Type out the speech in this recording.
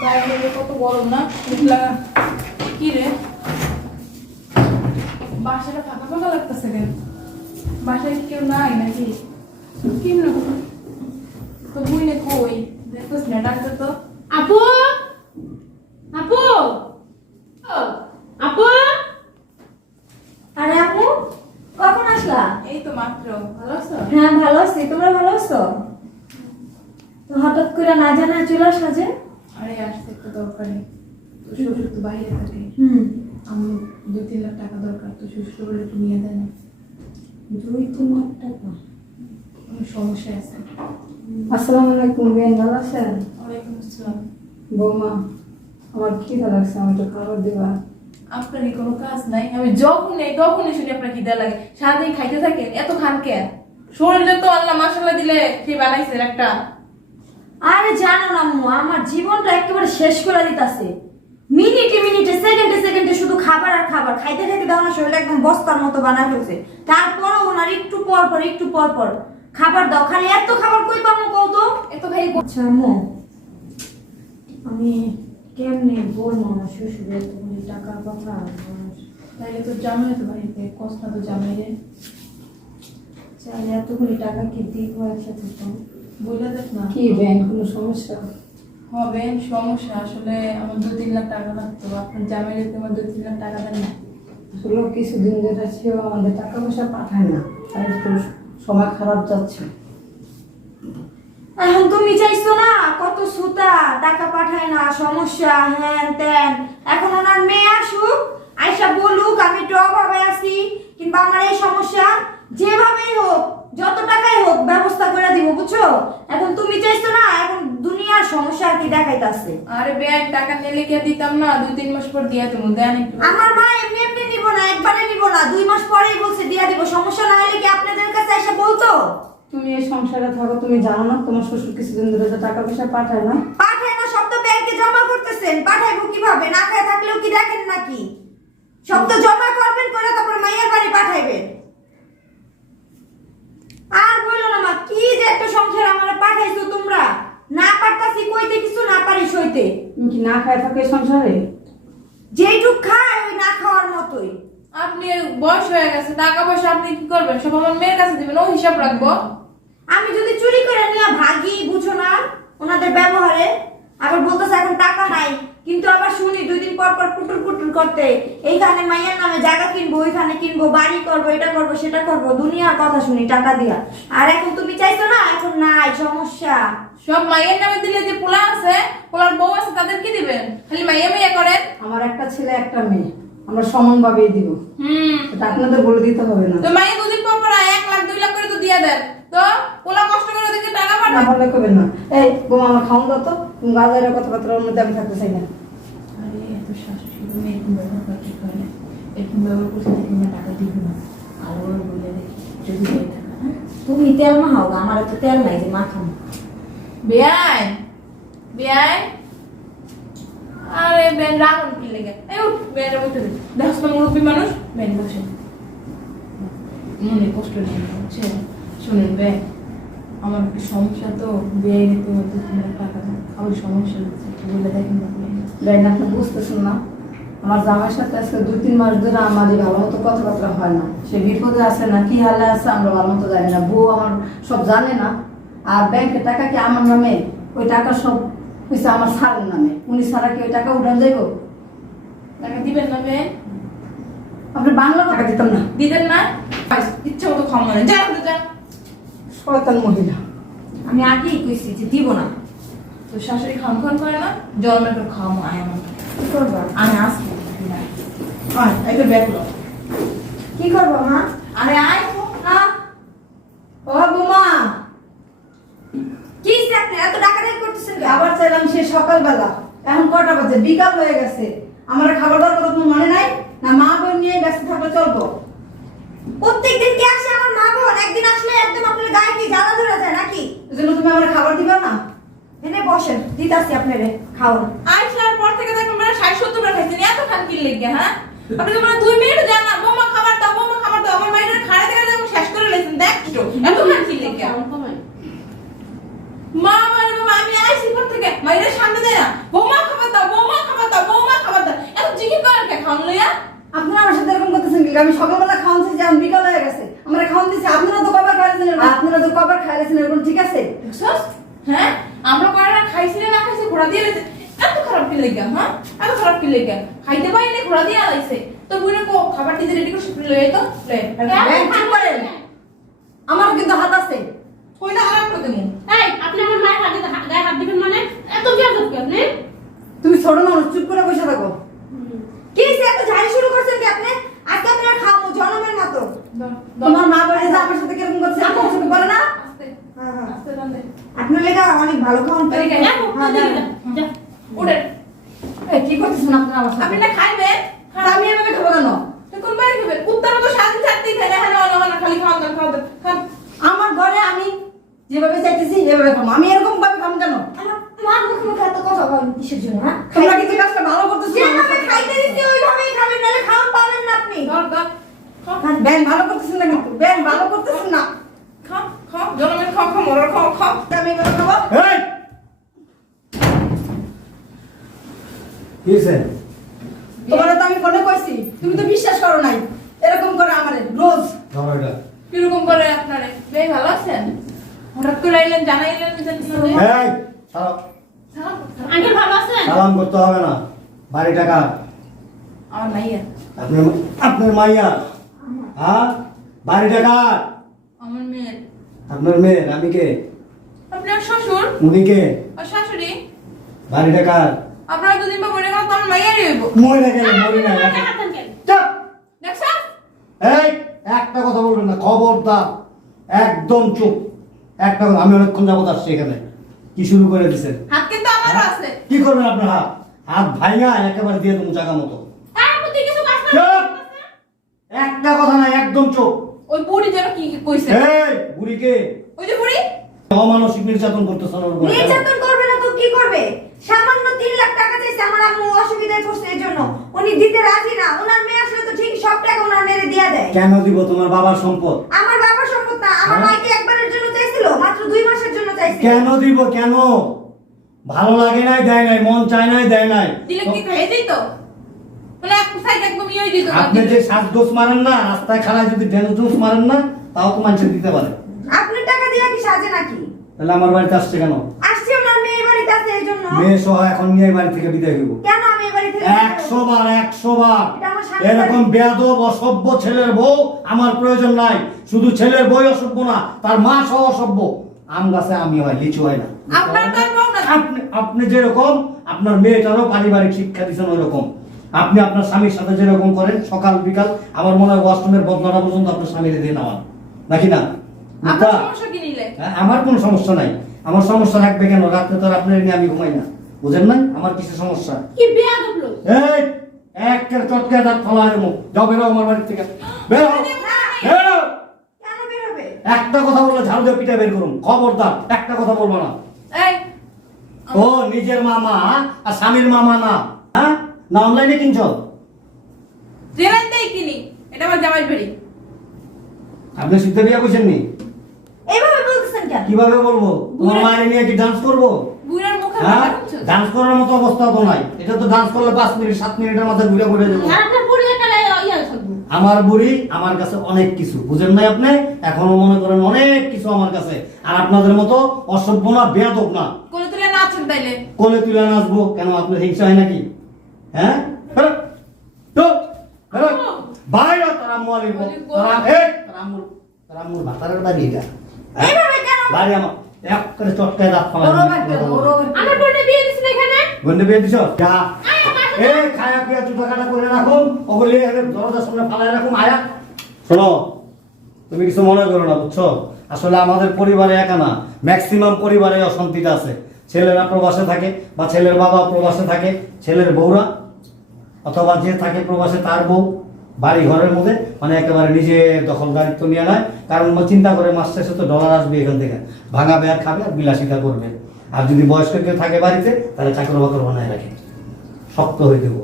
বাইরে কত গরম না? কি রে? বাসাটা ফাঁকা ফাঁকা লাগতেছে কেন? বাসায় কেউ নাই নাকি? কি তো বুই নে কই? দেখোস না ডাক্তার তো? আপু? আপু? আপু? আরে আপু কখন আসলা? এই তো মাত্র ভালো আছো? হ্যাঁ ভালো আছি। তোমরা ভালো আছো? তো হঠাৎ করে না জানা চলে আসলা যে? একটু দরকারি। তো শ্বশুর তো বাইরে থাকে। হুম। আমি দুই তিন লাখ টাকা দরকার তো শ্বশুর বলে একটু নিয়ে দেয় না দুই তিন লাখ টাকা? সমস্যা আছে। আসসালামু আলাইকুম বেন ভালো আছেন? ওয়ালাইকুম আসসালাম। বৌমা আমার খিদা লাগছে আমার একটু খাবার দিবা। আপনার কোনো কাজ নাই? আমি যখন নেই তখনই শুনি আপনার খিদা লাগে। সারাদিন খাইতে থাকেন এত খান কেন? শরীরে তো আল্লাহ মাসাল্লাহ দিলে সে বানাইছে একটা। আরে জানো না আম্মু আমার জীবনটা একেবারে শেষ করে দিতাছে। মিনিটে মিনিটে সেকেন্ডে সেকেন্ডে শুধু খাবার আর খাবার। খাইতে খাইতে দাও না শরীরটা একদম বস্তার মতো বানা ফেলছে। তারপরও ওনার একটু পর পর একটু পর পর। খাবার দাও খালি এত খাবার কই পাবো কও তো? এত খাই আচ্ছা আম্মু আমি কেমনে বলব আমার শ্বশুরের তুমি টাকার কথা? তাইলে তো জামাই তো বাড়িতে কষ্ট তো জামাই রে। চাই এতগুলি টাকা কি দিব একসাথে তো? না কি বেন কোনো সমস্যা? হবে সমস্যা। আসলে আমার দু তিন লাখ টাকা লাগতো। আপনার জামাই রেখে আমার দু তিন লাখ টাকা দেন না আসলে কিছুদিন যেটা ছিল আমাদের টাকা পয়সা পাঠায় না। তাই একটু সময় খারাপ যাচ্ছে। এখন তুমি চাইছো না? কত সুতা টাকা পাঠায় না সমস্যা হ্যান ত্যান। এখন ওনার মেয়ে আসুক আয়সা বলুক আমি একটু অভাবে আছি কিংবা আমার এই সমস্যা যেভাবেই হোক যত টাকাই হোক ব্যবস্থা করে দিব বুঝছ? এখন তুমি চাইছো না এখন দুনিয়ার সমস্যা আর কি দেখাইতাছে। আরে ব্যাগ টাকা নিলে কি দিতাম না? দুই তিন মাস পর দিয়ে তুমি দেন একটু। আমার মা এমনি এমনি নিব না একবারে নিব না। দুই মাস পরেই বলছে দিয়া দিব সমস্যা না হলে কি আপনাদের কাছে এসে বলতো? তুমি এই সংসারে থাকো তুমি জানো না তোমার শ্বশুর কিছুদিন ধরে যে টাকা পয়সা পাঠায় না। পাঠায় না সব তো ব্যাংকে জমা করতেছেন পাঠাইবো কীভাবে? না খায় থাকলেও কি দেখেন নাকি? সব তো জমা করবেন করে তারপর মাইয়ার বাড়ি পাঠাইবেন। আর বলল না মা কি যে একটা সংসার আমার পাঠাইছো তোমরা? না পারতাছি কইতে কিছু না পারি সইতে। তুমি কি না খায় থাকো সংসারে? যেইটুক খায় ওই না খাওয়ার মতোই। আপনি বয়স হয়ে গেছে টাকা পয়সা আপনি কি করবেন? সব আমার মেয়ের কাছে দিবেন ও হিসাব রাখব। আমি যদি চুরি করে নিয়ে ভাগি বুঝো না ওনাদের ব্যবহারে আবার বলতেছে টাকা নাই। কিন্তু আবার শুনি দুই দিন পর পর কুটুর কুটুর করতে এইখানে মাইয়ের নামে জায়গা কিনবো ওইখানে কিনবো বাড়ি করব এটা করব সেটা করব দুনিয়ার কথা শুনি টাকা দিয়া। আর এখন তুমি চাইছো না এখন নাই সমস্যা। সব মায়ের নামে দিলে যে পোলা আছে পোলার বউ আছে তাদের কি দিবেন? খালি মাইয়া মাইয়া করেন আমার একটা ছেলে একটা মেয়ে আমরা সমান সমানভাবেই দিব। হুম। আপনাদের বলে দিতে হবে না। তো মাইয়া দুদিন পর পর এক লাখ দুই লাখ করে তো দিয়ে দেন। তো পোলা কষ্ট করে ওদেরকে টাকা না করবেন না। এই বোমা আমার খাওয়ান দাও তো তুমি বাজারের কথাবার্তার মধ্যে আমি থাকতে চাই না। আরে এত শাশুড়ি তুমি এরকম ব্যবহার করতে পারে এরকম ব্যবহার করছে দেখি টাকা দিব না। আর ওর বলে যদি হয়ে তুমি তেল মাহাও গা, আমার তো তেল নাই যে মাখাম আরে বেন রাগুন কি লেগে? এই উঠ বেন উঠে দে। দেখছ না মুরব্বী মানুষ? বেন বসে। মনে কষ্ট নেই শুনুন বেন। আমার একটু সমস্যা তো বেআই নিতে হতো টাকা আমার সমস্যা হচ্ছে বলে দেখেন না বেন। লাইন আপনি বুঝতেছেন না। আমার জামাইয়ের সাথে আজকে দুই তিন মাস ধরে আমারই ভালো মতো কথাবার্তা হয় না। সে বিপদে আছে না কি হালে আছে আমরা ভালো মতো জানি না। বউ আমার সব জানে না। আর ব্যাংকের টাকা কি আমার নামে? ওই টাকা সব হয়েছে আমার স্যারের নামে। উনি ছাড়া কি ওই টাকা উঠান যাইব? টাকা দিবেন না বেন আপনি বাংলা টাকা দিতাম না। দিবেন না। ইচ্ছে মতো খাওয়া মানে যা যা। শয়তান মহিলা। আমি আগেই কইছি যে দিব না। তো শাশুড়ি খাম খান করে না জল একটু খাওয়াবো আয় আমার কি করব? আমি আসব আয় একটু ব্যাগ কি করব মা? আরে আয়। হ্যাঁ ও বোমা। কি এত ডাকাডাকি করতেছেন কেন? আবার চাইলাম সে সকালবেলা। এখন কটা বাজে? বিকাল হয়ে গেছে। আমার খাবার দাবার কথা মনে নাই? না মা বোন নিয়ে ব্যস্ত থাকলে চলবো। প্রত্যেকদিন কি আসে আমার একদিন আসলে একদম আপনার গায়ে কি জ্বালা ধরে যায় নাকি? এজন্য তুমি আমার খাবার দিবা না? এনে বসেন দিতাছি আপনারে খাওয়ান। আইসার পর থেকে দেখুন মানে ষাট সত্তর বার খাইছেন এত খান কি লেগে হ্যাঁ? আপনি তো মানে দুই মিনিট যান না বোমা খাবার দাও বোমা খাবার দাও আমার মায়ের খাড়া থেকে দেখুন শেষ করে লেছেন দেখ এত খান কি লেগে মা মানে বাবা আমি আইসি পর থেকে মাইনের সামনে দেয় না বোমা খাওন লইয়া আপনারা আমার সাথে এরকম করতেছেন কি আমি সকালবেলা খাওয়ান যে আমি বিকাল হয়ে গেছে আমরা খাওয়ান দিচ্ছি আপনারা তো কবার খাইছেন আপনারা তো কবার খাইছেন এরকম ঠিক দেখছস? হ্যাঁ? আমরা কয়টা খাইছি না না খাইছি ঘোড়া দিয়ে লাইছে এত খারাপ কি লেগা হ্যাঁ? এত খারাপ কি লেগা খাইতে পারি না ঘোড়া দিয়ে লাইছে তো বুইনে কো খাবার দিতে রেডি করে শুকনো লই তো লই ব্যাংক চুপ করেন। আমারও কিন্তু হাত আছে। কইটা খারাপ করে দেবো এই আপনি আমার মায়ের হাতে গায়ে হাত দিবেন মানে? এত কি আজব কি আপনি তুমি ছোট মানুষ চুপ করে বসে থাকো। কি হইছে? এত ঝাড়ি শুরু করছেন কি আপনি? আজকে আপনার খামো জনমের মতো। তোমার মা বলে যে আমার সাথে কীরকম করছে আমার সাথে করে না? আপনার লেগা অনেক ভালো খাওয়ান বাড়ি গেলে? যা, মুখ দিয়ে যা, যা। উঠেন। এই, কি করতেছেন আপনারা আমার আপনি না খাইবেন আমি এভাবে খাব কেন? কোন বাড়ি খাবেন কুত্তার মতো সাথে সাথে খেলে হ্যাঁ খালি দাও খান। আমার ঘরে আমি যেভাবে চাইতেছি এভাবে খাব। আমি এরকম ভাবে খাব কেন? আমার মুখে মুখে এত কথা বলেন কিসের জন্য হ্যাঁ? তোমরা কিছু কাজটা ভালো করতেছো। যেভাবে খাইতে দিচ্ছি ওইভাবেই খাবেন নাহলে খাওয়ান পাবেন না আপনি। ধর ধর ব্যান ভালো করতেছেন না কিন্তু ব্যান ভালো করতেছেন না। তোমার তো আমি ফোনে কইছি তুমি তো বিশ্বাস করো নাই। এরকম করে আমারে রোজ। ধরো এটা। কীরকম করে আপনারে? বেশ ভালো আছেন? হঠাৎ করে আইলেন জানাইলেন আঙ্কেল ভালো আছেন? সালাম করতে হবে না। বাড়ি টাকা। আমার মাইয়া। আপনার আপনার মাইয়া। হ্যাঁ? বাড়ি টাকা। আমার মেয়ের। আপনার মেয়ের আমি কে? আপনার শ্বশুর? উনি কে? আর শাশুড়ি? বাড়ি টাকা আপনারা দুদিন পর মনে করেন তো আমার মাইয়ারই হইব মরে গেলে মরি আমার কেন? চাপ! এই একটা কথা বলবেন না খবরদার একদম চুপ। একটা কথা আমি অনেকক্ষণ যাবত আসছি এখানে। কি শুরু করে দিছেন? হাত কিন্তু আমারও আছে। কি করবেন আপনার হাত? হাত ভাইয়া একেবারে দিয়ে দেবো জায়গা মতো। তার প্রতি কিছু কাজ চুপ! একটা কথা না একদম চুপ। ওই বুড়ি যেন কি কি কইছে? এই বুড়িকে ওই যে বুড়ি? অমানসিক নির্যাতন করতেছেন ওর উপরে নির্যাতন করবে না তো কি করবে? সামান্য তিন লাখ টাকা চাইছে আমার আম্মু অসুবিধায় পড়ছে এর জন্য। উনি দিতে রাজি না ওনার মেয়ে আসলে তো ঠিক সব টাকা ওনার মেরে দিয়া দেয়। কেন দিব তোমার বাবার সম্পদ? আমার বাবার সম্পদ না আমার হ্যাঁ? মাইকে একবারের জন্য চাইছিল মাত্র দুই মাসের জন্য চাইছিল। কেন দিব কেন? ভালো লাগে নাই দেয় নাই মন চায় নাই দেয় নাই। দিলে কি খাই দিত বলে এক সাইড একদম ইয়ে দিত আপনি যে শ্বাসদোষ মারেন না রাস্তায় যদি ডেনোস মারেন না তাও তো মানুষের দিতে পারে। আপনার টাকা দিয়া কি সাজে নাকি? তাহলে আমার বাড়িতে আসছে কেন? আসছে ওনার মেয়ে বাড়িতে আছে এর জন্য। মেয়ে সহ এখন নিয়ে বাড়ি থেকে বিদায় দিব কেন আমি বাড়ি থেকে একশো বার একশো বার। এটা আমার স্বামীর এরকম বেয়াদব অসভ্য ছেলের বউ আমার প্রয়োজন নাই। শুধু ছেলের বই অসভ্য না তার মা সহ অসভ্য। আম গাছে আমি হয় লিচু হয় না। আপনি আপনি যেরকম আপনার মেয়েটারও পারিবারিক শিক্ষা দিচ্ছেন ওই রকম আপনি আপনার স্বামীর সাথে যেরকম করেন সকাল বিকাল আমার মনে হয় অষ্টমের বদনাটা পর্যন্ত আপনার স্বামীর দিয়ে নেওয়ান নাকি না? হ্যাঁ, আমার কোনো সমস্যা নাই। আমার সমস্যা থাকবে কেন? রাত্রে তো আর আপনার নিয়ে আমি ঘুমাই না। বুঝেন না আমার কিছু সমস্যা? এই একের চটকে দাঁত ফলা দেবো যাও বেরো আমার বাড়ি থেকে। বেরো। বেরো। একটা কথা বললে ঝাড়ু দিয়ে পিঠে বের করুন। খবরদার একটা কথা বলব না। ও নিজের মামা আর স্বামীর মামা না। হ্যাঁ? না অনলাইনে কিনছো? দেই কিনি। এটা আমার জামাই বাড়ি। আপনি সিদ্ধ বিয়া করছেন নি? এইভাবে বলতেছেন কেন? কীভাবে বলব? তোমার মায়ের নিয়ে কি ডান্স করব? বুড়ার মুখে হ্যাঁ? ডান্স করার মতো অবস্থা তো নাই। এটা তো ডান্স করলে পাঁচ মিনিট সাত মিনিটের মধ্যে ঘুরে ঘুরে যাব। আপনার বুড়ি একটা ইয়া থাকব। আমার বুড়ি আমার কাছে অনেক কিছু। বুঝেন নাই আপনি? এখনও মনে করেন অনেক কিছু আমার কাছে। আর আপনাদের মতো অসভ্য না বেয়াদব না। কোলে তুলে নাচছেন তাইলে। কোলে তুলে নাচবো। কেন আপনার হিংসা হয় নাকি? হ্যাঁ বেরো। তো, বেরো। বাইরে তারা মোয়ালির বউ। তারা এই, তারা আম্মুর- তারা আম্মুর ভাতারের বাড়ি এটা। হ্যাঁ? বাড়ি আমার এক করে চটকায় দাঁত। আমার বিয়ে এখানে বিয়ে দিছ যা এ খায়া পিয়া কাটা করে রাখুন ওগুলি দরজার সামনে ফালায় রাখুন আয়া শোনো তুমি কিছু মনে করো না বুঝছ আসলে আমাদের পরিবারে একা না ম্যাক্সিমাম পরিবারে অশান্তিটা আছে ছেলেরা প্রবাসে থাকে বা ছেলের বাবা প্রবাসে থাকে ছেলের বউরা অথবা যে থাকে প্রবাসে তার বউ বাড়ি ঘরের মধ্যে মানে একেবারে নিজে দখল দায়িত্ব নিয়ে নেয়। কারণ চিন্তা করে, মাস শেষে তো ডলার আসবে এখান থেকে। ভাঙা আর খাবে আর বিলাসিতা করবে। আর যদি বয়স্ক কেউ থাকে বাড়িতে, তাহলে চাকর বাকর বানায় রাখে। শক্ত হয়ে দেবো।